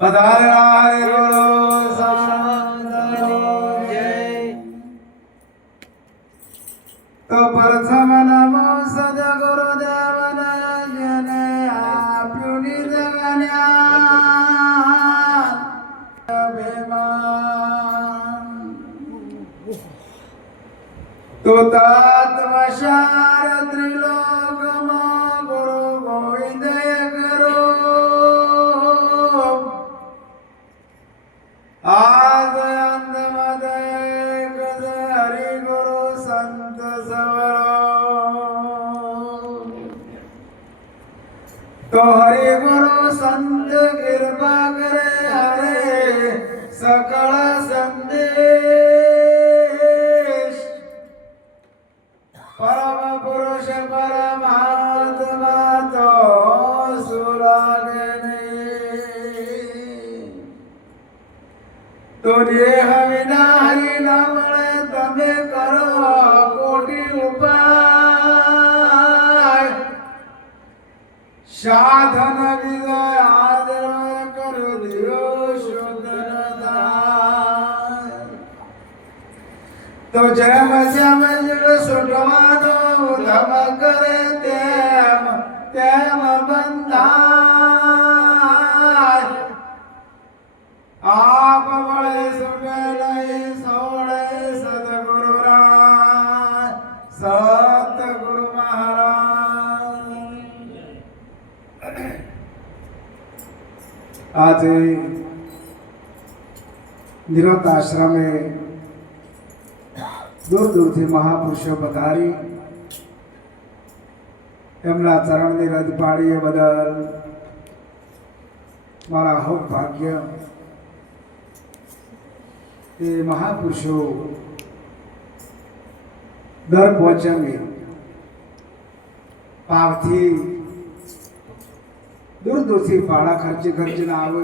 પધારનાર ગુરુ સાંતની જય. તો પ્રથમ નમો સદગુરુદેવને જેને આપ્યું નિર્જ્ઞાન અભિમાન. તો તત્વસાર ત્રિલોકમાં ગુરુ ગોવિંદે કરો આદ અંત મદે હરિ ગુરુ સંત સવરો. તો હરિ ગુરુ સંત કૃપા કરે હરે સકળ સંદેશ. પરમ પુરુષ પરમાત્મા તો સુરાગે નહીં. તો દેહ વિના હરિ ન મળે તમે કરો કોટી ઉપાય. સાધન વિજય આદર કરો દિયો શુદ્ધ ન થાય. તો જેમ જેમ જીવ સુટવાનો ઉધમ કરે તેમ તેમ બંધાય. આપ વળે સુટે નહીં સોળે સદગુરુ રાય સતગુરુ મહારાજ. આજે નિરત આશ્રમે દૂર દૂરથી મહાપુરુષો પધારી એમના ચરણની રજ પાડી એ બદલ મારા હો ભાગ્ય. એ મહાપુરુષો દર પહોંચે પાવથી દૂર દૂરથી ભાડા ખર્ચીને આવે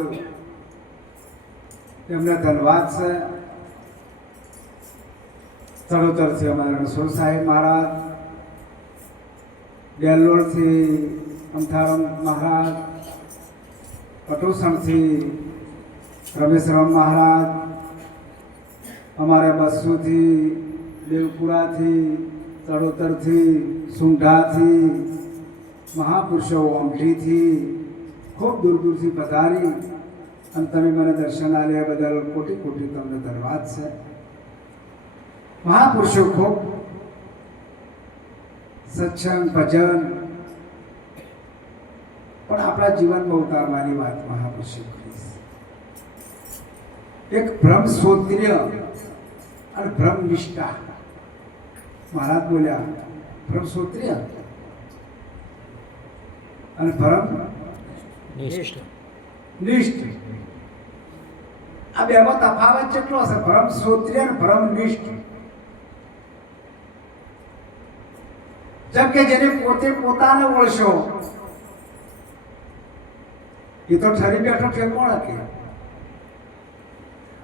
એમને ધન્યવાદ છે. ચડોતરથી અમારા રસોલ સાહેબ મહારાજ, બેલોરથી અંથારામ મહારાજ, પટોસણથી રમેશરામ મહારાજ, અમારા બસુથી, દેવપુરાથી, ચડોતરથી, સુંઢાથી મહાપુરુષો અમઠીથી ખૂબ દૂર દૂરથી પધારી અને તમે મને દર્શન આપ્યા બદલ કોટી કોટી તમને ધન્યવાદ છે. મહાપુરુષો ખૂબ સત્સંગ ભજન પણ આપણા જીવનમાં ઉતારવાની વાત મહાપુરુષો કરી. એક બ્રહ્મ શ્રોત્રિય અને બ્રહ્મ નિષ્ઠા. મહારાજ બોલ્યા બ્રહ્મ શ્રોત્રિય અને બ્રહ્મ નિષ્ઠ. આ બેમાં તફાવત કેટલો હશે? બ્રહ્મ શ્રોત્રિય અને બ્રહ્મ નિષ્ઠ. જેમ કે જેને પોતે પોતાને ઓળશો એ તો ઠરી બેઠો ઠેકોણ કે.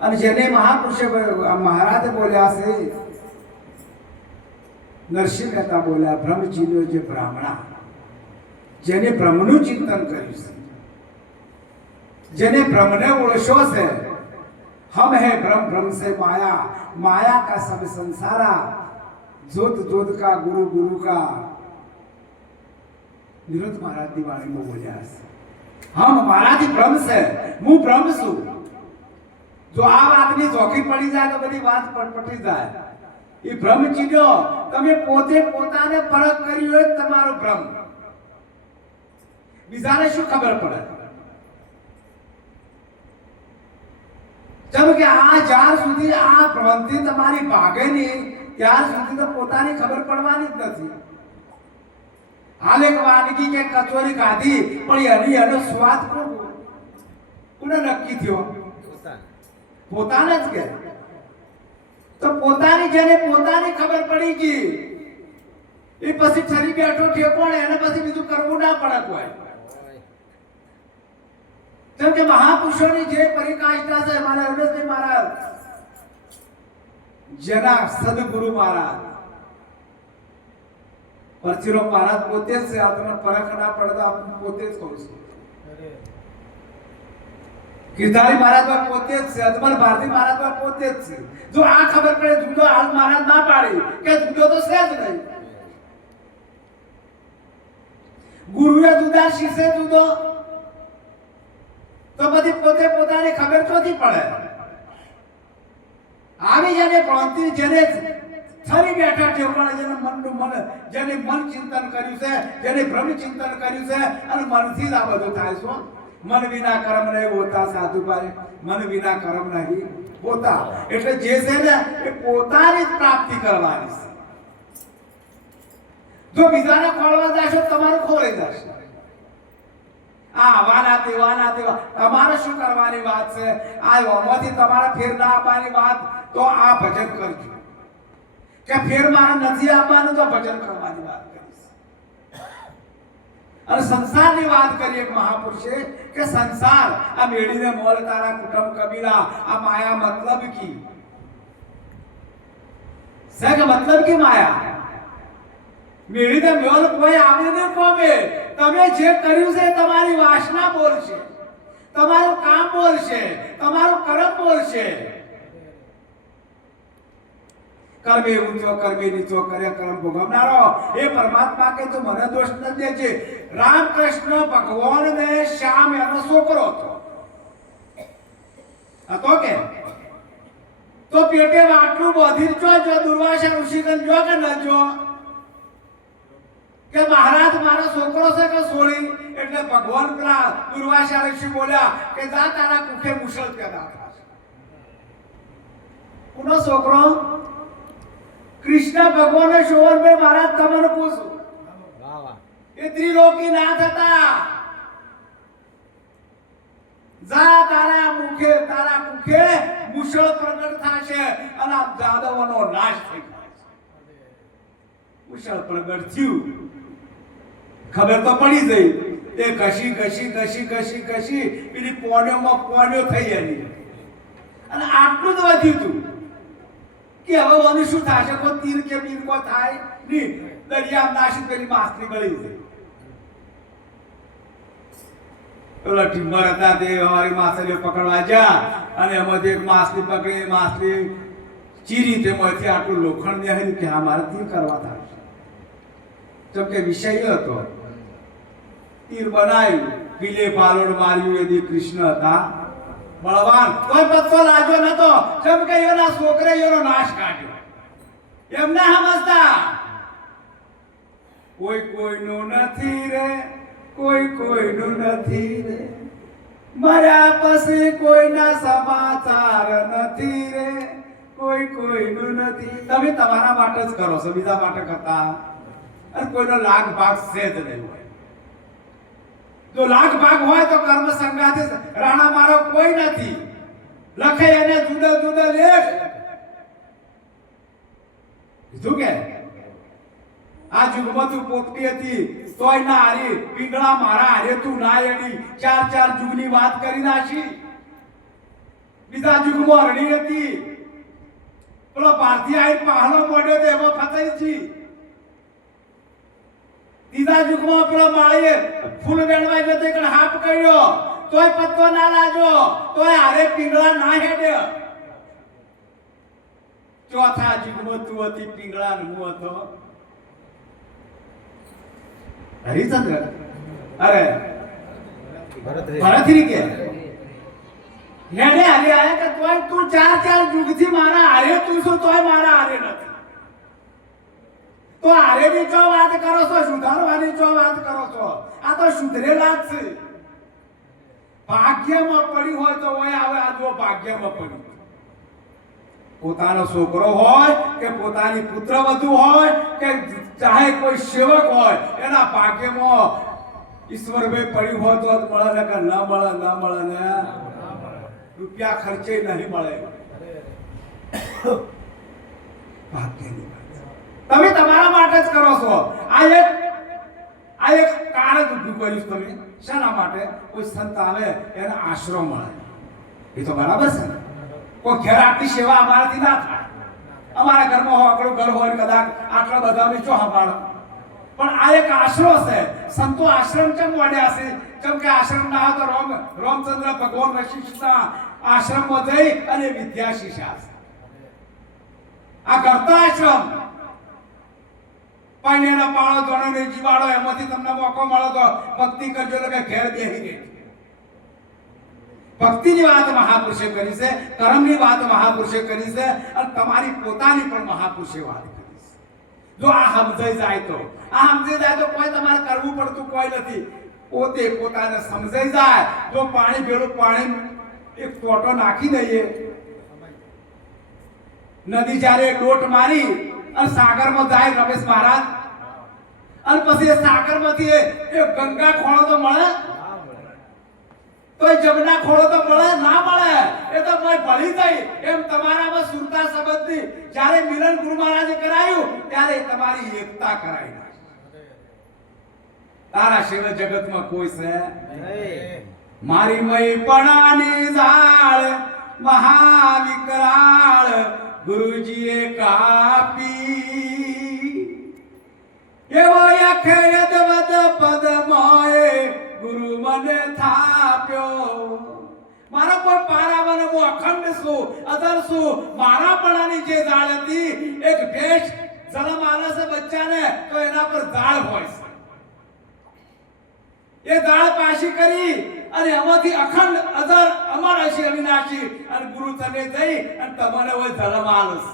અને જેને મહાપુરુષે મહારાજે બોલ્યા છે, નરસિંહ મહેતા બોલ્યા બ્રહ્મચીનો જે બ્રાહ્મણા, જેને બ્રહ્મનું ચિંતન કર્યું છે, જેને બ્રહ્મને ઓળશો છે. હમ હે બ્રह्म ब्रह्म से माया, माया का सब संसारा, जोत जोत का गुरु गुरु का. નિરુદ્ધ મહારાજ ની વાણીમાં બોલ્યા છે હમ મારાથી બ્રહ્મ છે, હું બ્રહ્મ છું. જો આ વાતની ચોકી પડી જાય તો બધી વાત પટપટી જાય. એ બ્રહ્મ ચીજો તમે પોતે પોતાને પરખ કરી હોય તમારો બ્રહ્મ. બીજાને શું ખબર પડે? જેમ કે આ જ્યાર સુધી આ ભ્રાંતિ તમારી ભાગે નહીં ત્યાર સુધી તો પોતાની ખબર પડવાની જ નથી. હાલ એક વાનગી કે કચોરી ખાધી પણ એનો સ્વાદ કોને નક્કી થયો? પોતાને જ કે. તો પોતાની જેને પોતાની ખબર પડી ગઈ એ પછી ઠરી બેઠો ઠેકોણ એને પછી બીજું કરવું ના પડે કોઈ. જેમ કે મહાપુરુષોની જે પરિકાષ્ઠા છે મારા રમેશભાઈ મહારાજ, જેના સદગુરુ મહારાજ પરચીરો મહારાજ પોતે જ છે. આ તમને પરખ ના પડે તો પોતે જ કહું છું. ગીરધારી મહારાજ પોતે જ છે, અજમલ ભારતી મહારાજ પોતે જ છે. જો આ ખબર પડે જુદો હાલ મહારાજ ના પાડી કે જુદો તો છે જ નહીં. ગુરુએ જુદા, શિષ્ય જુદો, તો બધી પોતે પોતાની ખબર ક્યાંથી પડે? આવી જેને ભ્રાંતિ, જેને થરી બેઠા ઠેકાણે, જેને મનનું મન, જેને મન ચિંતન કર્યું છે, જેને ભ્રમ ચિંતન કર્યું છે, અને મનથી જ આ બધું થાય છે. મન વિના કર્મ નહીં હોતા સાધુભાઈ, મન વિના કર્મ નહીં હોતા. એટલે જે છે ને એ પોતાની જ પ્રાપ્તિ કરવાની છે. જો બીજાને ખોળવા જશો તમારું ખોરાઈ જશે. આ વાના તેવા તમારે શું કરવાની વાત છે? આ ઓમાંથી તમારે ફેર ના આપવાની વાત, તો આ ભજન કરજો. કે ફેર મારે નથી આપવાનું, તો ભજન કરવાની વાત કરીશ. અને સંસારની વાત કરીએ મહાપુરુષે કે સંસાર આ મેળીને મોલ તારા કુટુંબ કબીલા, આ માયા મતલબ કી સગ મતલબ કી માયા. મેળીને મોલ કોઈ આવે ને કોમે. તમે જે કર્યું છે તમારી વાસના બોલશે, તમારું કામ બોલશે, તમારું કર્મ બોલશે. કર્મે ઊંચો કર્મે નીચો કરે કર્મ ભોગવનારો એ પરમાત્મા કે તું મને દોષ ન દેજે. રામકૃષ્ણ ભગવાન ને શ્યામ એનો છોકરો હતો કે તો પેટે વાટલું બોધી જો દુર્વાસા ઋષિગણ જો કે ન જો કે મહારાજ મારો છોકરો છે કે છોડી. એટલે ભગવાન પેલા દુર્વાસા ઋષિ બોલ્યા કે જા તારા કુખે મુશળ પેદા થશે. કોનો છોકરો? કૃષ્ણ ભગવાન શોભનભાઈ મહારાજ તમને પૂછું, એ ત્રિલોકી નાથ હતા. જા તારા મુખે મુશળ પ્રગટ થશે અને આ જાદવોનો નાશ થઈ જશે. મુશળ પ્રગટ થયું, ખબર તો પડી ગઈ. એ ઘસી પેલી પોન્યો થઈ એની. અને આટલું જ વધ્યું હતું કે હવે ઓનું શું થશે? કોઈ તીર કે બીર કોઈ થાય નહીં. દરિયા નાશી પેલી માછલી ગળી ગઈ. પેલા ટીમ્બર હતા તે અમારી માછલીઓ પકડવા જા અને એમાંથી એક માછલી પકડી, માછલી ચીરી, તેમાંથી આટલું લોખંડ ને કે હા મારે તીર કરવા થાય. તો કે વિષય હતો, તીર બનાવ્યું, પીલે પાલોડ માર્યું. એથી કૃષ્ણ હતા બળવાન, કોઈ પત્તો લાજો નતો. જેમ કે એના છોકરે એનો નાશ કાઢ્યો. એમ ના સમજતા કોઈ કોઈનું નથી રે, કોઈ કોઈનું નથી રે, મર્યા પછી કોઈના સમાચાર નથી રે, કોઈ કોઈનું નથી. તમે તમારા માટે જ કરો છો, બીજા માટે કરતા અને કોઈનો લાગ ભાગ છે જ નહીં હોય. જો લાખ ભાગ હોય તો કર્મ સંગાથે રાણા મારો કોઈ નથી. લખે એને જુદા જુદા લેખ કીધું કે આ જુગમાં તું પોપટી હતી તોય ના હારી, પીંગળા મારા હારે તું ના એડી. ચાર જુગની વાત કરી નાખી. બીજા જુગમાં રડી હતી, પેલો પારથી આઈ પહાડો મોડ્યો તો એમાં ફસાઈ છી. ત્રીજા યુગમાં પેલો માળીએ ફૂલ વેણવાઈ ગયો તો હાફ કર્યો, તોય પત્તો ના લાજો, તોય હારે પીંગળા ના હેડ્યો. ચોથા યુગમાં તું હતી પીંગળા ને હું હતો હરિચંદ્ર. અરે ભરતરી કે હેડે હારે આયા કે તોય તું ચાર યુગ થી મારા હારે તું શું, તોય મારા હારે નથી. તો હારેની જો વાત કરો છો, સુધારવાની જો વાત કરો છો, આ તો સુધરેલા જ છે. ભાગ્યમાં પડી હોય તો હોય આવે. આ જો ભાગ્યમાં પડી, પોતાનો છોકરો હોય કે પોતાની પુત્રવધુ હોય કે ચાહે કોઈ સેવક હોય, એના ભાગ્યમાં ઈશ્વરભાઈ પડ્યું હોય તો મળે ને કે ન મળે ને રૂપિયા ખર્ચે નહીં મળે. ભાગ્યની તમે તમારા માટે જ કરો છો. આ એક કારણ જ ઊભું કર્યું તમે. શાના માટે? કોઈ સંત આવે એને આશરો મળે, એ તો બરાબર છે ને. કોઈ ઘેર આટલી સેવા અમારાથી ના થાય. અમારા ઘરમાં આપણું ઘર હોય કદાચ આટલા બધાની ચો સંભાળો. પણ આ એક આશરો છે. સંતો આશ્રમ કેમ વાડ્યા છે? કેમ કે આશ્રમ ના તો રામચંદ્ર ભગવાન વશિષ્ઠના આશ્રમમાં જઈ અને વિદ્યા શીખ્યા છે. આ કરતા આશ્રમ પાણીના પાળો ધોણો ને જીવાડો એમાંથી તમને મોકો મળે તો ભક્તિ કરજો એટલે ઘેર બેહી રહે. ભક્તિની વાત મહાપુરુષે કરી છે, કર્મની વાત મહાપુરુષે કરી છે અને તમારી પોતાની પણ મહાપુરુષે વાત કરી છે. જો આ સમજાઈ જાય તો કોઈ તમારે કરવું પડતું કોઈ નથી. પોતે પોતાને સમજાઈ જાય. જો પાણી ભેળું પાણી એક ટોટો નાખી દઈએ, નદી જ્યારે ડોટ મારી અને સાગરમાં જાય રમેશ મહારાજ, અને પછી સાગરમાંથી એ ગંગા ખોળો તો મળે, તો જમના ખોળો તો મળે ના મળે? એ તો કોઈ ભળી જાય. એમ તમારામાં સુરતા સંબંધની જ્યારે મિલન ગુરુ મહારાજે કરાયું ત્યારે તમારી એકતા કરાઈ. તારા સિવાય જગતમાં કોઈ છે નહીં. મારી મૈપણાની ઝાડ મહાવિકરાળ ગુરુજીએ કાપી, એવો યખે યદવદ પદમોએ ગુરુ મને થાપ્યો. મારા કોઈ પારાવાને હું અખંડ છું, અધર છું. મારા પણાની જે ઝાડ હતી, એક ભેંસ જન્મ આલે છે બચ્ચાને તો એના પર ઝાડ હોય છે. એ ઝાડ પાછી કરી અને એમાંથી અખંડ અધર અમર હશે અવિનાશી અને ગુરુ તને જઈ અને તમને હોય ધર્મ આલસ.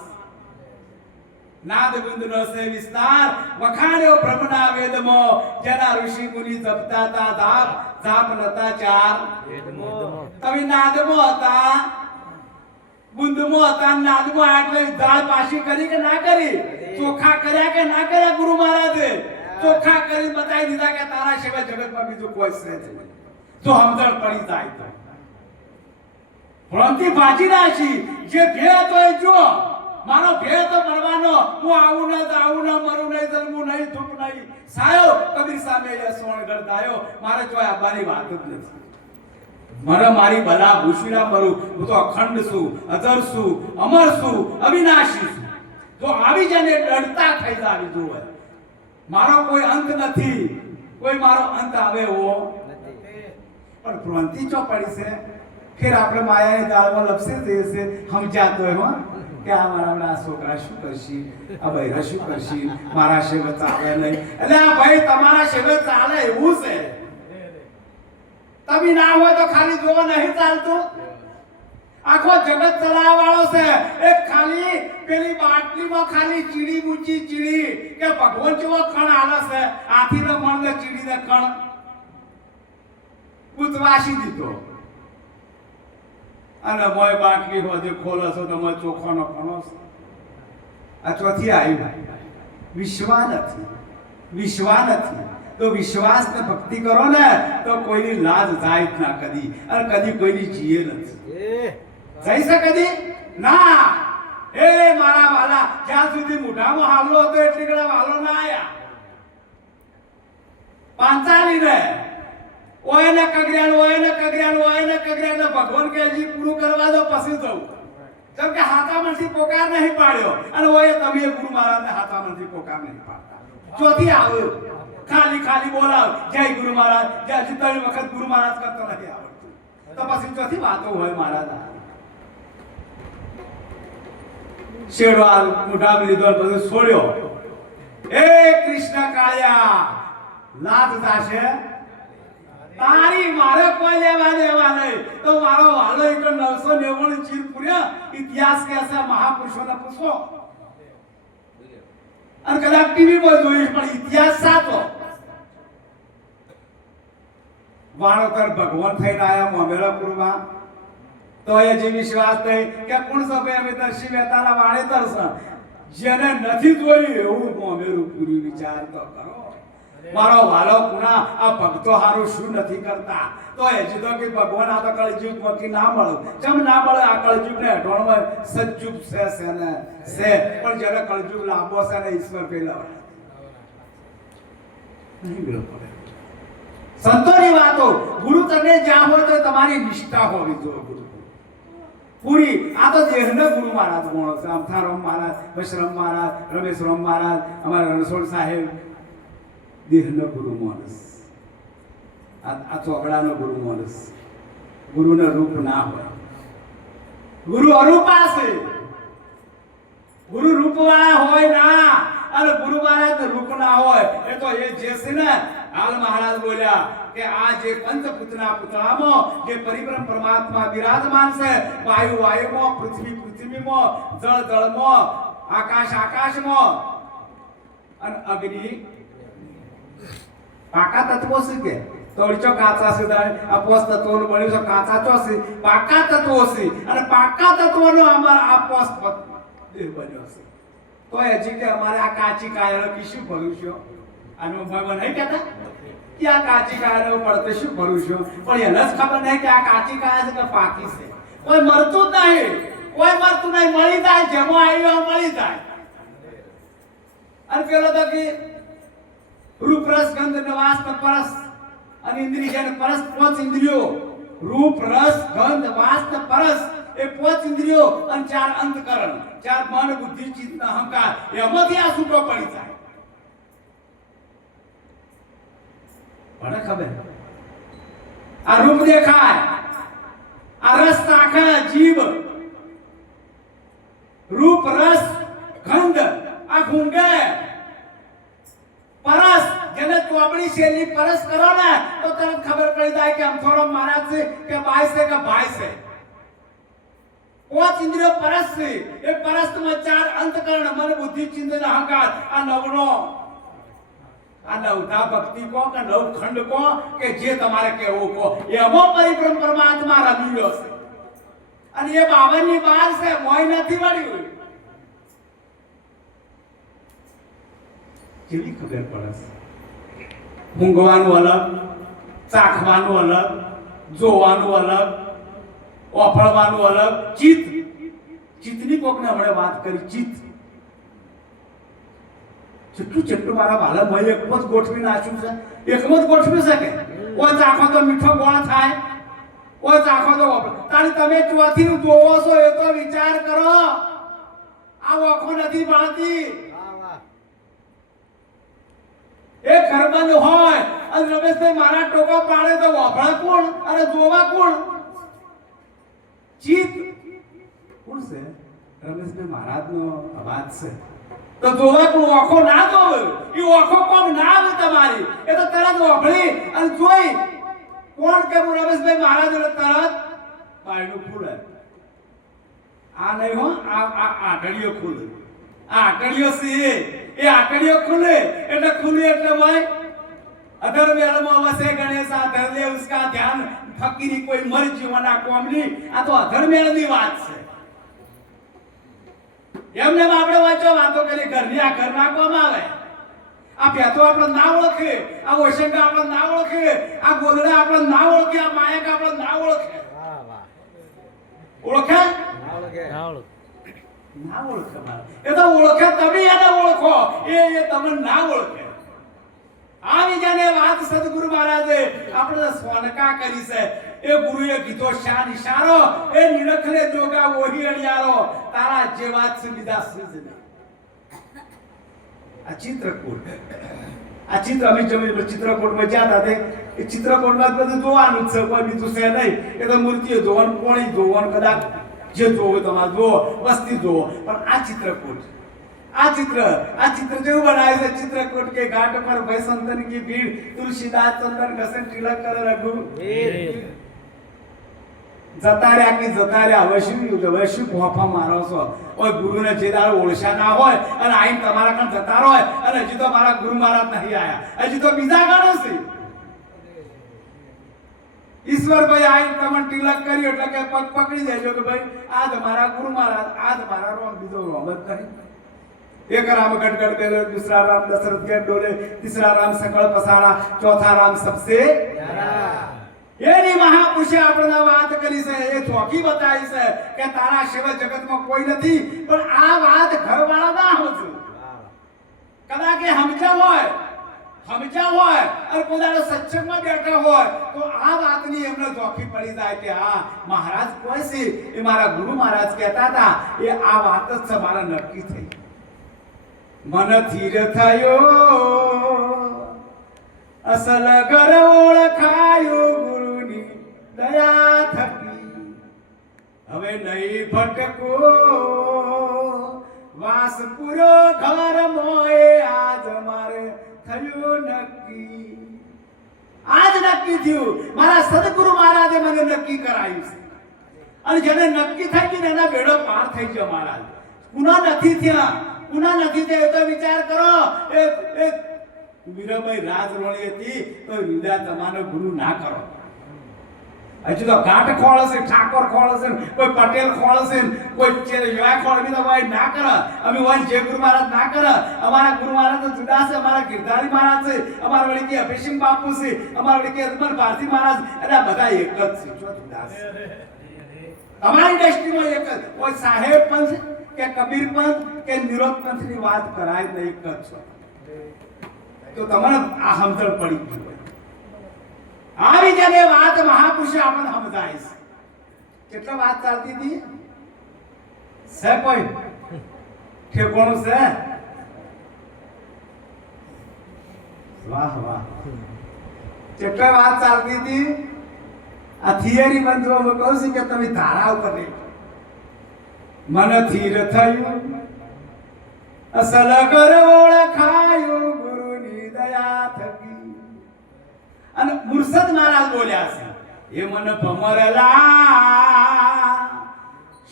નાદ બિંદુનો સે વિસ્તાર વખાણ્યો બ્રહ્મના વેદમાં, જેના ઋષિ મુનિ જપતા હતા ધાપ ધાપ નતા ચાર વેદમાં. તમે નાદમાં હતા, બુંદમાં હતા, નાદમાં એટલે ઝાડ પાછી કરી કે ના કરી? ચોખા કર્યા કે ના કર્યા? ગુરુ મહારાજે ચોખા કરી બતાવી દીધા કે તારા સિવાય જગતમાં બીજું કોઈ છે નહીં. જો સમજણ પડી જાય તો ભ્રાંતિ ભાજી નાખી. જે ભેદ તો એ જો મારો ભેદ તો મરવાનો. હું આવું ન જાવું ન મરું નહીં, જન્મું નહીં, દુઃખ નહીં. સાયો કબીર સામે એ સોણ ગળદાયો. મારે જો આબાની વાત જ નથી. મારે મારી બલા ભૂષીના મરું. હું તો અખંડ છું, અધર છું, અમર છું, અવિનાશી છું. જો આવી જને ડરતા થઈ જાવી જોવે. મારો કોઈ અંત નથી, કોઈ મારો અંત આવે એવો પણ ભ્રાંતિ ચો પડી છે. ફેર આપણે માયાની દાળમાં લપસી જઈએ છે સમજાતો એમાં કે આ મારા છોકરા શું કરશી, આ બૈરા શું કરશી, મારા સેવે ચાલે નહીં. એટલે આ ભાઈ તમારા સેવે ચાલે એવું છે. તમે ના હોય તો ખાલી જોવો નહીં ચાલતું. આખો જગત ચલાવવા વાળો છે. એક ખાલી પેલી બાટલીમાં ખાલી ચીડી ઊંચી ચીડી કે ભગવાન જેવો કણ આલે છે. હાથીને મણને ચીડીને કણ ઉતવાસી દીધો અને મોય બાટલી હોજે ખોલો છો તો મોય ચોખાનો કણો છે. આ ચોથી આવ્યું વિશ્વાસ નથી. વિશ્વાસ નથી તો વિશ્વાસ ને ભક્તિ કરો ને તો કોઈની લાજ જાય જ ના કદી, અને કદી કોઈની જીએ નથી. જઈ છે કદી ના. એ મારા વાલા જ્યાં સુધી મોઢામાં હાલો હતો એટલી ઘણા વાલો ના આયા. પાંચાલી ને ઓયને કગર્યાલ ભગવાન કે હજી પૂરું કરવા દો પછી જવું. કેમ કે હાથામાંથી પોકાર નહીં પાડ્યો અને ઓય તમે ગુરુ મહારાજને હાથામાંથી પોકાર નહીં પાડતા. ચોથી આવ્યો ખાલી ખાલી બોલાવ જય ગુરુ મહારાજ, જય ત્રણ વખત ગુરુ મહારાજ કરતો નથી આવડતું તો પછી ચોથી વાતો હોય મહારાજ. શેરવાલ મુઠામ લીધો પછી છોડ્યો. એ કૃષ્ણ કાળિયા લાજ દાશે તારી મારે કોઈ લેવા દેવા નહીં. તો મારો વાલો એક 999 ચીર પૂર્યા ઇતિહાસ કે છે મહાપુરુષોને પૂછો અને કદાચ ટીવી પર જોઈશ પણ ઇતિહાસ સાચો. વાણોતર ભગવાન થઈને આયા મોમેરાપુરમાં તો એ જે વિશ્વાસ નહીં કે કોણ સભે અમે દર્શી વેતાના વાણેતર છે. જેને નથી જોયું એવું મોમેરું પૂરી વિચાર તો કરો. મારો વાલો કુણા આ ભક્તો હારું શું નથી કરતા. તો એ જીતો કે ભગવાન આ તો કળજુગ માંથી ના મળે. કેમ ના મળે? આ કળજુગ ને અઢોણમાં સજ્જુગ છે ને છે પણ જ્યારે કળજુગ લાંબો છે ને ઈશ્વર પેલા નહીં મેળો પડે. સંતોની વાતો ગુરુ તમને જ્યાં હોય તો તમારી નિષ્ઠા હોવી જોઈએ ગુરુ પૂરી. આ તો દેહને ગુરુ મહારાજ ગણો છે. અમથારામ મહારાજ, વૈશ્રમ મહારાજ, રમેશરામ મહારાજ, અમારા રણછોડ સાહેબ દેહનો ગુરુ માણસ, આ ચોપડાનો ગુરુ માણસ. ગુરુનો રૂપ ના હોય, ગુરુ અરૂપા છે. ગુરુ રૂપવાળા હોય ના, અને ગુરુ મહારાજ રૂપ ના હોય. એ તો એ જે છે ને, હાલ મહારાજ બોલ્યા કે આ જે પંચભૂતના પુતળામાં જે પરિબ્રહ્મ પરમાત્મા બિરાજમાન છે, વાયુ વાયુમાં, પૃથ્વી પૃથ્વીમાં, જળ જળમાં, આકાશ આકાશમાં, અને અગ્નિ પાકા તત્વો છે કે તોડચો કાચા છે. અપોસ તત્વોનું બન્યું છે કાચા ચો છે, પાકા તત્વો છે, અને પાકા તત્વોનો અમારા આપોસ દેહ બન્યો છે. તો હજી કે અમારે આ કાચી કાયરો કે શું ભર્યું છે? આનો ભગવાન નહીં કહેતા કે આ કાચી કાયરો પડતે શું ભર્યું છે? પણ એને જ ખબર નહીં કે આ કાચી કાયા છે કે પાકી છે. કોઈ મરતું જ નહીં, કોઈ મરતું નહીં, મળી જાય, જેમાં આવ્યો મળી જાય. અને પેલો તો કે રૂપ રસ ગંધ નવાસ પરસ અને ઇન્દ્રિય જેને પરસ, પાંચ ઇન્દ્રિયો, રૂપ રસ ગંધ વાસ પરસ, એ પાંચ ઇન્દ્રિયો અને ચાર અંતકરણ, ચાર મન બુદ્ધિ ચિત્ત અહંકાર, એમાંથી આ છૂટો પડી જાય. પણ ખબર આ રૂપ દેખાય, આ રસ ચાખે જીભ, રૂપ રસ ગંધ આ ઘૂંઘે, પરસ જેને ચોપડી શેરની પરસ કરો ને તો તરત ખબર પડી જાય કે અમથોરો મહારાજ છે કે બાઈ છે કે ભાઈ છે. પાંચ ઇન્દ્રિયો પરસ છે, એ પરસમાં ચાર અંતકરણ, મન બુદ્ધિ ચિત્ત અહંકાર, આ નવનો, આ નવધા ભક્તિ કો કે નવ ખંડ કો કે જે તમારે કહેવું કો, એમાં પરિબ્રહ્મ પરમાત્મા રમ્યો છે. અને એ 52 ની બહાર છે, મોય નથી મળ્યું. કેવી ખબર પડે છે? ઊંઘવાનું અલગ, ચાખવાનું અલગ, જોવાનું અલગ, ઓફળવાનું અલગ. ચિત્ત, ચિત્તની કોકને આપણે વાત કરી. ચિત્ત જેટલું મારા વાલા મય એકમાં જ ગોઠવી નાખ્યું છે, એકમાં જ ગોઠવી શકે. કોઈ ચાખો તો મીઠો ગોળ થાય, કોઈ ચાખો તો તારી તમે ચોથી જોવો છો એ તો વિચાર કરો. આ ઓખો નથી બાળતી. એ ઘરબંધ હોય અને રમેશભાઈ મારા ટોકા પાડે તો વાપરા કોણ અને જોવા કોણ? ચિત્ત કોણ છે? રમેશભાઈ મહારાજનો અવાજ છે તો જોવા કોણ? ઓખો ના જોવે, એ ઓખો કોણ ના આવે તમારી, એ તો તરત વાપરી અને જોઈ કોણ કે રમેશભાઈ મહારાજ, તરત પાયણું ખુલે. આ નહીં હો, આ આટડીઓ ખુલે, આ આટડીઓ છે એ આકડીઓ ખુલે એટલે ખુલે એટલે ભાઈ અધર મેળમાં વસે ગણેશ અધર લે ઉસકા ધ્યાન ફકીરી કોઈ મર જીવના કોમની. આ તો અધર મેળની વાત છે. એમને આપણે વાતો કરી ઘરની, આ ઘરના કોમ આવે. આ ભેતો આપણે ના ઓળખે, આ ઓશંગા આપણે ના ઓળખે, આ ગોદડા આપણે ના ઓળખે, આ માયક આપણે ના ઓળખે. ઓળખે ના ઓળખે, ના ઓળખે. એ તો ઓળખે તમે એને ઓળખો, એ તમને ના ઓળખે. આવી જાને વાત સદગુરુ મહારાજે આપણે સ્વનકા કરી છે. એ ગુરુએ કીધો શાન ઇશારો, એ નિરખલે જોગા ઓહી અડિયારો, તારા જે વાત છે બીજા સુજ નહીં. આ ચિત્રકૂટ, આ ચિત્ર અમે જમી ચિત્રકૂટમાં જ્યાં હતા એ ચિત્રકૂટમાં બધું જોવાનું છે, કોઈ બીજું છે નહીં. એ તો મૂર્તિઓ જોવાનું, કોણી જોવાનું, કદાચ જે જોવો તમારે જોવો, વસ્તી જોવો. પણ આ ચિત્રકૂટ, આ ચિત્ર જેવું બનાવ્યું છે. ચિત્રકૂટ કે ઘાટ પર ભાઈ સંતન કી ભીડ, તુલસીદાસ ચંદન ઘસન તિલક કરે રઘુવીર. જતા રહ્યા હવે શું ભોફા મારો છો? ઓય ગુરુને જે દાડો ઓળશા ના હોય અને આઈને તમારા કાન જતા રહો, અને હજી તો મારા ગુરુ મહારાજ નહીં આયા, હજી તો બીજા ગાડો છે. ઈશ્વરભાઈ આઈને તમને તિલક કર્યો એટલે કે પગ પકડી દેજો કે ભાઈ આ તમારા ગુરુ મહારાજ, આ તમારા રોમ, બીજો રોમ જ નહીં. एक राम गटगट करे, दूसरा राम दशरथ के डोले, तीसरा राम सकल पसारा, चौथा राम सबसे प्यारा. એની મહાપુરુષે આપણને વાત કરી છે, એ ચોકી બતાવી છે કે તારા સિવાય જગતમાં કોઈ નથી. પણ આ વાત ઘરવાળા ના સમજુ, કદાચ એ સમજ્યા હોય અને પોતાનો સત્સંગમાં બેઠા હોય તો આ વાતની એમને ચોકી પડી જાય કે હા મહારાજ કોઈ છે. એ મારા ગુરુ મહારાજ કહેતા હતા, એ આ વાત જ છે મારા નક્કી થઈ. મન થીર થયો અસલ ઘર ઓળખાયું ગુરુની દયા થકી. હવે નહીં ભટકો વાસ પૂરો ઘર મોએ આજ મારે થયું નક્કી. આજ નક્કી થયું, મારા સદગુરુ મહારાજે મને નક્કી કરાયું છે. અને જેને નક્કી થઈ ગયું એના બેડો પાર થઈ ગયો મહારાજ. પુના નથી થયા, પુના નથી થયા તો વિચાર કરો. એ મીરાબાઈ રાજરોણી હતી તો વિદા તમારો ગુરુ ના કરો. હજુ તો ઘાટ ખોળ છે, ઠાકોર ખોળ છે, કોઈ પટેલ ખોળ છે, કોઈ એવા ખોળ બી તો કોઈ ના કરે. અમે હોય જે ગુરુ મહારાજ ના કરે. અમારા ગુરુ મહારાજ તો જુદા છે. અમારા ગિરધારી મહારાજ છે, અમારા વળી કે અભિષેક બાપુ છે, અમારા વળી કે અજમલ ભારતી મહારાજ, અને આ બધા એક જ છે. જો જુદા છે. તમારી દ્રષ્ટિમાં એક જ. કોઈ સાહેબ પંથ કે કબીર પંથ કે નિરોધ પંથ ની વાત કરાય નહીં, એક જ છો. તો તમને આ સમજણ પડી ગઈ. આવી જને વાત મહાપુરુષે આપણને સમજાય છે. કેટલા વાત ચાલતી હતી છે કોઈ ઠેકોણું છે? વાહ વાહ. કેટલા વાત ચાલતી હતી. આ થિયરી બંધવામાં કહું છું કે તમે ધારા ઉપર નહીં. મન થીર થયું અસલ ઘર ઓળખાયું ગુરુની દયા થકી. અને મુર્શદ મહારાજ બોલ્યા છે, એ મન ભમરલા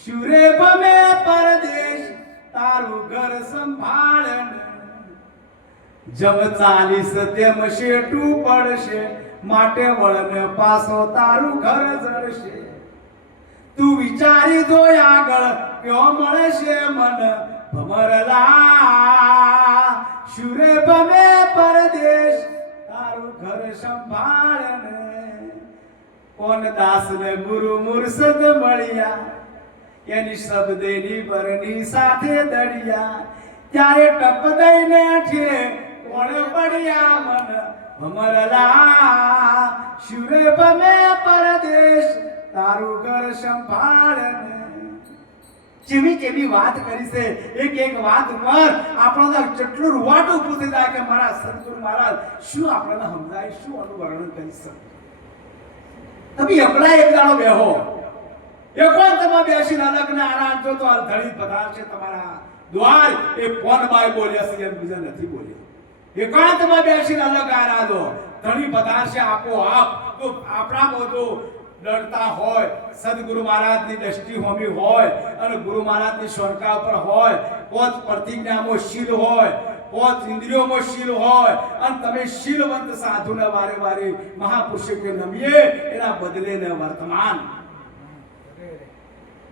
શુરે ભમે પરદેશ તારું ઘર સંભાળન. જમ ચાલીસ તેમ શેટું પડશે માટે વળને પાછો તારું ઘર જડશે. તું વિચારી દો આગળ કયો મળશે મન ભમરલા શુરે ભમે પરદેશ તારું ઘર સંભાળને. કોણ દાસ ને ગુરુ મુર્શદ મળ્યા એની શબ્દેની બરની સાથે દડિયા. ત્યારે ટપ દઈને ઠે કોણ પડ્યા મન ભમરલા શુરે ભમે પરદેશ તારું ઘર સંભાળને. જેવી કેવી વાત કરી છે. એક એક વાત ઉપર આપણને કેટલું રૂવાટું ઊભું થઈ જાય કે મારા સદગુરુ મહારાજ શું આપણને સમજાય, શું અનુવર્ણન કરી શકે. તમે એકલા એક દાડો બેહો, એકાંતમાં બેસીને અલગના આરામ જો તો ધડી પધારશે તમારા દ્વાર. એ ફોન બાય બોલ્યા છે એમ બીજા નથી બોલ્યા. એકાંતમાં બેસીને અલગ આરાધો ધડી પધારશે આપોઆપ. તો આપણા બધું ડરતા હોય, સદગુરુ મહારાજની દ્રષ્ટિ હોમી હોય અને ગુરુ મહારાજની સ્વર્ગા ઉપર હોય, પોત પ્રતિજ્ઞામાં શીલ હોય, પોત ઇન્દ્રિયોમાં શીલ હોય, અને તમે શીલવંત સાધુને વારે વારે મહાપુરુષો કે નમીએ એના બદલે ને વર્તમાન.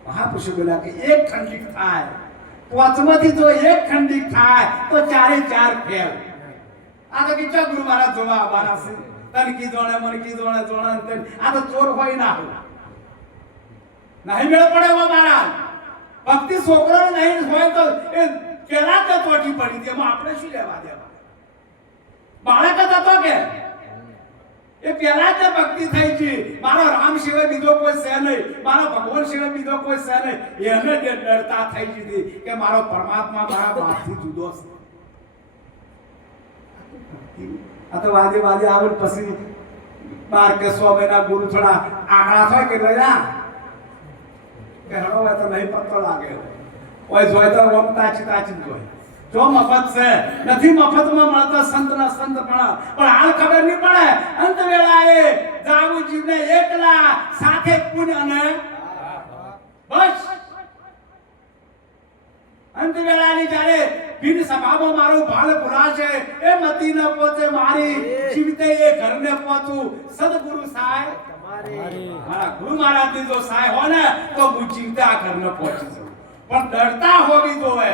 મહાપુરુષો બોલ્યા કે એક ખંડિત થાય, પોચમાંથી જો એક ખંડિત થાય તો ચારે ચાર ફેલ. આ તો કેટલા ગુરુ મહારાજ જોવા આવવાના છે. તન કીધોણે મન કીધોણે જોણે. આ તો ચોર હોય ના હોય, નહીં મેળ પડે એવો મહારાજ. ભક્તિ છોકરો નહીં હોય તો એ કેલા તો ચોટી પડી. એમાં આપણે શું લેવા દેવા? બાળક હતો કે એ પેલા જ ભક્તિ થઈ છે. મારો રામ સિવાય બીજો કોઈ છે નહીં, મારો ભગવાન સિવાય બીજો કોઈ છે નહીં. એને ડરતા થઈ જતી કે મારો પરમાત્મા મારા બાપથી જુદો છે. આ તો વાદે વાદે આવે પછી 12 કે 100 મહિના ગુરુ થોડા આંકડા થાય કે ગયા કે હળો હોય તો નહીં પત્તો લાગે. ઓય જોય તો વમતા ચિતાચિત જોય. જો મફત છે નથી, મફતમાં મળતો સંતના સંત પણ હાલ ખબર નહીં પડે. અંત વેળાએ જાવું જીવને એકલા સાથે પુણ્ય અને બસ. અંત વેળાની જ્યારે બિન સભામાં મારું ભાલ ભૂલાશે એ મતી ન પહોંચે મારી જીવતે એ ઘરને પહોંચું. સદગુરુ સહાય મારા ગુરુ મહારાજની જો સહાય હોય ને તો હું જીવતે આ ઘરને પહોંચી જાઉં. પણ ડરતા હોવી જોઈએ.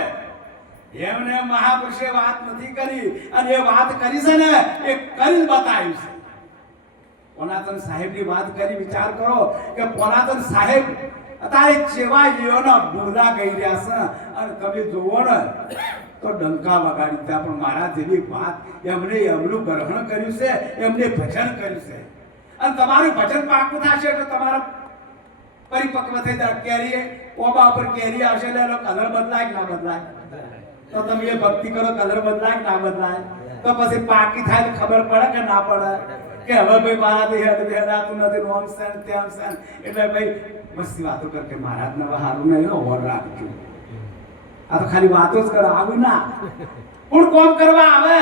એમને મહાપુરુષે વાત નથી કરી, અને એ વાત કરી છે ને એ કરી બતાવ્યું છે. પોનાતન સાહેબની વાત કરી. વિચાર કરો કે પોનાતન સાહેબ અત્યારે જેવા યોના બોલા કહી રહ્યા છે અને તમે જોવો ને તો ડંકા વગાડી દીધા. પણ મારા જેવી વાત એમને એમનું ગ્રહણ કર્યું છે, એમને ભજન કર્યું છે. અને તમારું ભજન પાકું થશે એટલે તમારા પરિપક્વ થઈ જાય. કેરી ઓબા ઉપર કેરી આવશે એટલે એનો કલર બદલાય કે ના બદલાય? તો તમે એ ભક્તિ કરો, કલર બદલાય કે ના બદલાય? તો તો પછી પાકી થાય ખબર પડે કે ના પડે કે હવે ભાઈ મારાથી હેડ બેડાતું નથી નોમ સેન તેમ સેન એટલે ભાઈ મસ્તી વાતો કર કે મહારાજ ને હારું નહીં ઓર રાખજો આ તો ખાલી વાતો જ કરે આવું ના કોણ કોમ કરવા આવે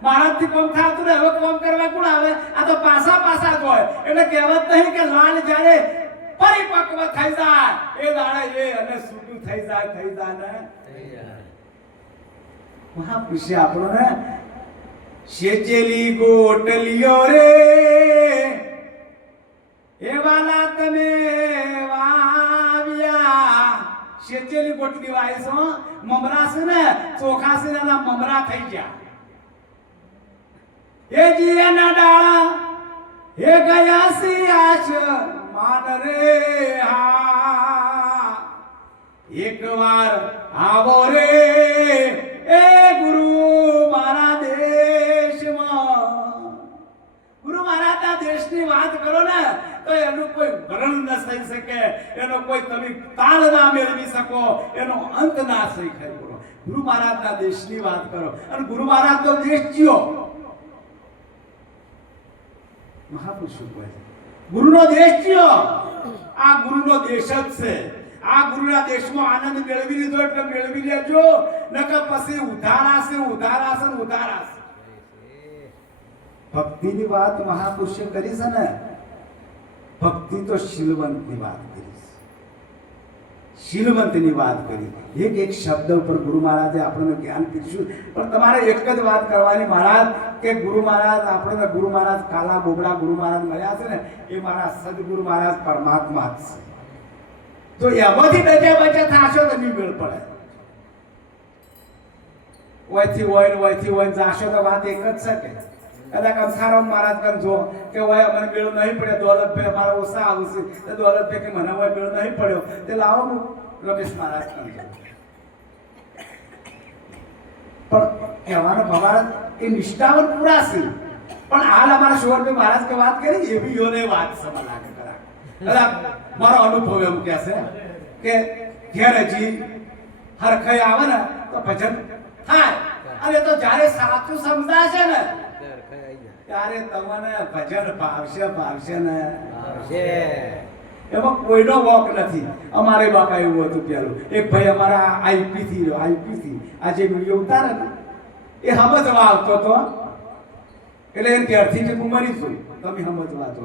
મહારાજ થી કોમ થાતું ને હવે કોમ કરવા કોણ આવે આ તો પાસા જ હોય એટલે કહેવત નહીં કે લાલ જ્યારે પરિપક્વ થઈ જાય એ દાડે એ અને સૂટું થઈ જાય ને મહાપુરુષે આપણો ને શેચેલી ગોટલીઓ રે એવાલા તમે વાવ્યા શેચેલી ગોટલી વાયસો મમરા છે ને ચોખા છે ને મમરા થઈ ગયા એ જીના ડાળા હે ગયા સી આશ માન રે હા એક વાર આવો રે એ ગુરુ મારા દેશમાં ગુરુ મહારાજના દેશની વાત કરો ને તો એનું કોઈ વર્ણન ન થઈ શકે એનો કોઈ તમે તાલ ના મેળવી શકો એનો અંત ના થઈ શકો ગુરુ મહારાજના દેશની વાત કરો અને ગુરુ મહારાજનો દેશ જીઓ મહાપુરુષો કહે ગુરુનો દેશ જીઓ આ ગુરુનો દેશ જ છે આ ગુરુના દેશમાં આનંદ મેળવી લીધો એટલે મેળવી લેજો નકર પછી ઉધારાશે ભક્તિની વાત મહાપુરુષે કરી છે ને ભક્તિ તો શીલવંતની વાત કરી શીલવંતની વાત કરી એક શબ્દ ઉપર ગુરુ મહારાજે આપણને જ્ઞાન પીરસ્યું પણ તમારે એક જ વાત કરવાની મહારાજ કે ગુરુ મહારાજ આપણને ગુરુ મહારાજ કાલા બોબડા ગુરુ મહારાજ મળ્યા છે ને એ મારા સદગુરુ મહારાજ પરમાત્મા જ છે તો એમાંથી ડજે બચે થાશો તો નહીં મેળ પડે ઓયથી હોય જાશો તો વાત એક જ છે કે કદાચ અંસારામ મહારાજ કમ જો કે ઓય મને મેળ નહીં પડ્યો દોલતભાઈ અમારા ઓછા આવશે તો દોલતભાઈ કે મને ઓય મેળ નહીં પડ્યો તે લાવો રમેશ મહારાજ કમ પણ કહેવાનો ભગવાન એ નિષ્ઠાવર પૂરા છે પણ હાલ અમારા શોરભાઈ મહારાજ કે વાત કરી એવી યોને વાત સમા લાગે કરા મારો અનુભવ એમ કે છે કે ઘેર હજી હરખાઈ આવે ને તો ભજન થાય અને તો જ્યારે સાચું સમજાશે ને ત્યારે તમને ભજન ભાવશે ને એમાં કોઈનો વોક નથી અમારે બાપા એવું હતું પેલું એક ભાઈ અમારા આઈપી થી આજે વિડીયો ઉતારે ને એ સમજવા આવતો હતો એટલે એમ ક્યારથી કે હું મરી છું તમે સમજવા તો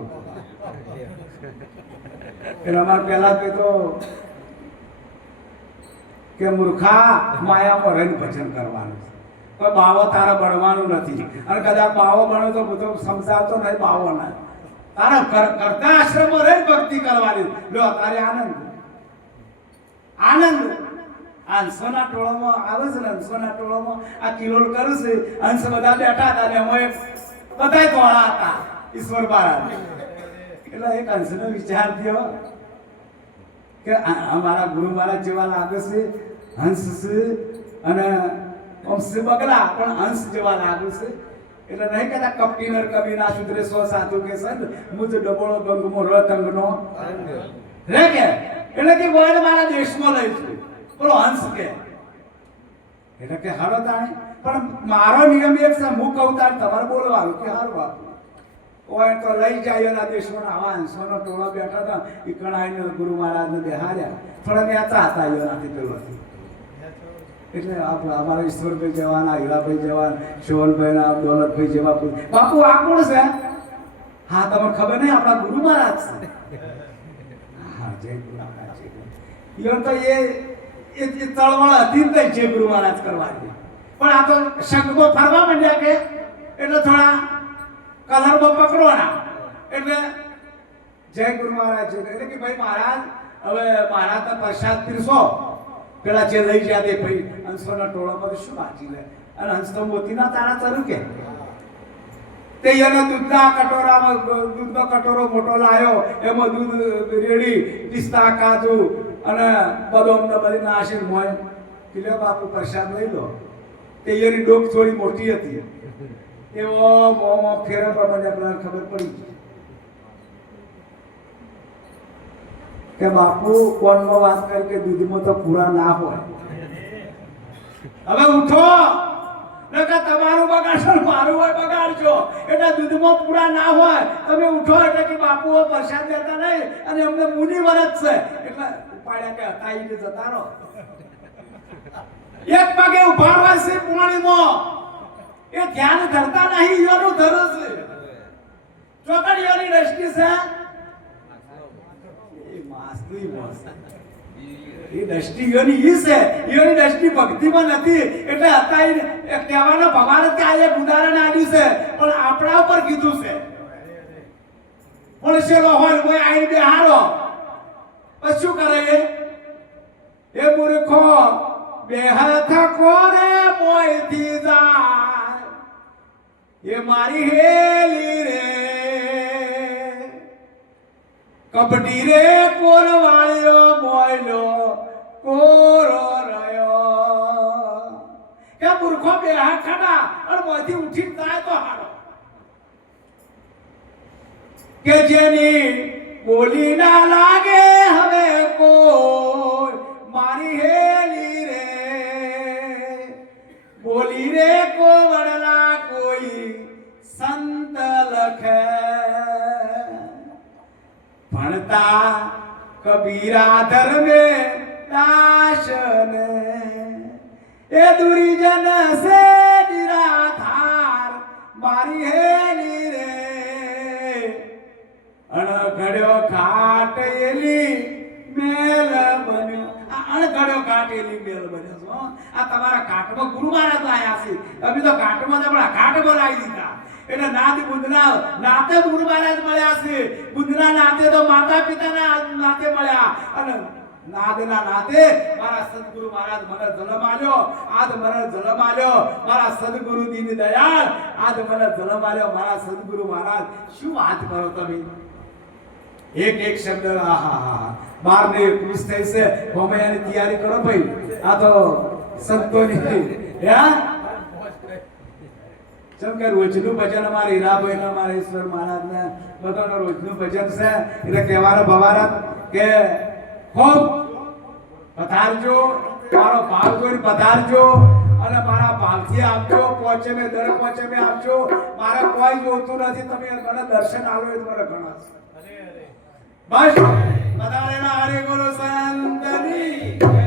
એટલે અમારે પેલા તો કે મૂર્ખા માયામાં રહીને ભજન કરવાનું કોઈ બાવો તારા બળવાનું નથી અને કદાચ બાવો બનો તો બધો સમજાવતો નહીં બાવો ના તારા કરતા આશ્રમમાં રહી ભક્તિ કરવાની લો તારે આનંદ અંશોના ટોળામાં આવે છે ને અંશોના ટોળામાં આ કિલોલ કરું છે અંશ બધા બેઠા હતા ને અમે બધા તોળા હતા ઈશ્વર મહારાજ એટલે એક અંશનો વિચાર થયો કે અમારા ગુરુ મહારાજ જેવા લાગે છે હંસ છે અને અંશ બગલા પણ હંસ જેવા લાગે છે એટલે નહીં કહેતા કપટી નર કવિ ના સુધરે સો સાધુ કે સન મુજ ડબોળો ગંગમો રતંગનો રે કે એટલે કે વડ મારા દેશમાં લઈ છું બોલો હંસ કે એટલે કે હારો તાણી પણ મારો નિયમ એક છે હું કહું તાર તમારે બોલવાનું કે હારું બાપુ ઓય તો લઈ જાય એના દેશમાં આવા હંસોનો ટોળો બેઠા હતા એ કણાઈને ગુરુ મહારાજને બેહાર્યા થોડા નેતા હતા એનાથી પેલોથી એટલે અમારા ઈશ્વરભાઈ જવાના હીરાભાઈ જવાન શોહનભાઈ ના દોલતભાઈ જેવા બાપુ આ કોણ છે હા તમને ખબર નહીં આપણા ગુરુ મહારાજ છે હા જય ગુરુ મહારાજ તો એ તળવળ હતી જ જય ગુરુ મહારાજ કરવાની પણ આ તો શંખમાં ફરવા માંડ્યા કે એટલે થોડા કલરમાં પકડવાના એટલે જય ગુરુ મહારાજ એટલે કે ભાઈ મહારાજ હવે મહારાજ પ્રસાદ પીરસો પેલા જે લઈ ગયા તે ભાઈ હંસોના ટોળામાં શું બાજી લે અને હંસ તો મોતીના તારા તરું કે તે એને દૂધનો કટોરો મોટો લાયો એમાં દૂધ રેડી પિસ્તા કાજુ અને બદામ ને બધી નાશી મોય કિલો બાપુ પ્રસાદ લઈ લો તે એની ડોક થોડી મોટી હતી એવો મોમાં ફેરવવા મને આપણને ખબર પડી કે બાપુ કોણમાં વાત કરી કે દૂધમાં તો પૂરા ના હોય હવે ઉઠો નકર કે તમારું બગાડશો મારું હોય બગાડજો એટલે દૂધમાં પૂરા ના હોય તમે ઉઠો એટલે કે બાપુઓ પ્રસાદ દેતા નહીં અને અમને મુનિ વરત છે એટલે ઉપાડ્યા કે હતા ઈ જતા રહો એક પગે ઉભાડવા છે પાણીમાં એ ધ્યાન ધરતા નહીં યોનું ધરે છે ચોકડીઓની દ્રષ્ટિ છે એ માસની મોસ એ દ્રષ્ટિ યોની ઈ છે યોની દ્રષ્ટિ ભક્તિમાં નથી એટલે હતા એ કહેવાનો ભગવાન કે આ એક ઉદાહરણ આપ્યું છે પણ આપણા ઉપર કીધું છે પણ શેલો હોય કોઈ આઈ બેહારો પછી શું કરે એ મૂર્ખો બે હાથ કોરે મોયથી જાય એ મારી હેલી રે કબડી રે કોર વાળ્યો મોયલો કોરો રહ્યો કે મૂર્ખો બે હાથ ખડા અને મોયથી ઉઠી જાય તો હારો કે જેની બોલી ના લાગે હવે કોઈ મારી હેલી રે બોલી રે કો વડલા કોઈ સંત લખે ભણતા કબીરા ધર્મે દાશન એ દુરીજન સે નિરાધાર મારી હેલી રે અણઘડ્યો ખાટેલી મેલ બન્યો અણઘડ્યો ખાટેલી મેલ બન્યો છો આ તમારા કાટમાં ગુરુ મહારાજ આયા છે અમે તો કાટમાં આપણા કાટ બોલાવી દીધા એટલે નાદ બુંદના નાતે ગુરુ મહારાજ મળ્યા છે બુંદના નાતે તો માતા પિતાના નાતે મળ્યા અને નાદના નાતે મારા સદગુરુ મહારાજ મને જન્મ આલ્યો આજ મને જન્મ આલ્યો મારા સદગુરુ દીન દયાળ આજ મને જન્મ આલ્યો મારા સદગુરુ મહારાજ શું વાત કરો તમે એક એક શબ્દ આહા બાર ને ખુશ થઈ છે હોમયાની તૈયારી કરો ભાઈ આ તો સંતોની હે જેમ કે રોજનું ભજન અમારે હીરાભાઈ ના મારા ઈશ્વર મહારાજ ને બધાનો રોજનું ભજન છે એટલે કહેવાનો ભવારત કે ખૂબ પધારજો મારો ભાવ જોઈને પધારજો અને મારા ભાવથી આપજો પોચે મે દર પોચે મે આપજો મારે કોઈ જોતું નથી તમે મને દર્શન આલો એ મને ઘણા છે બસ બધાને હરે ગુરુ સંતની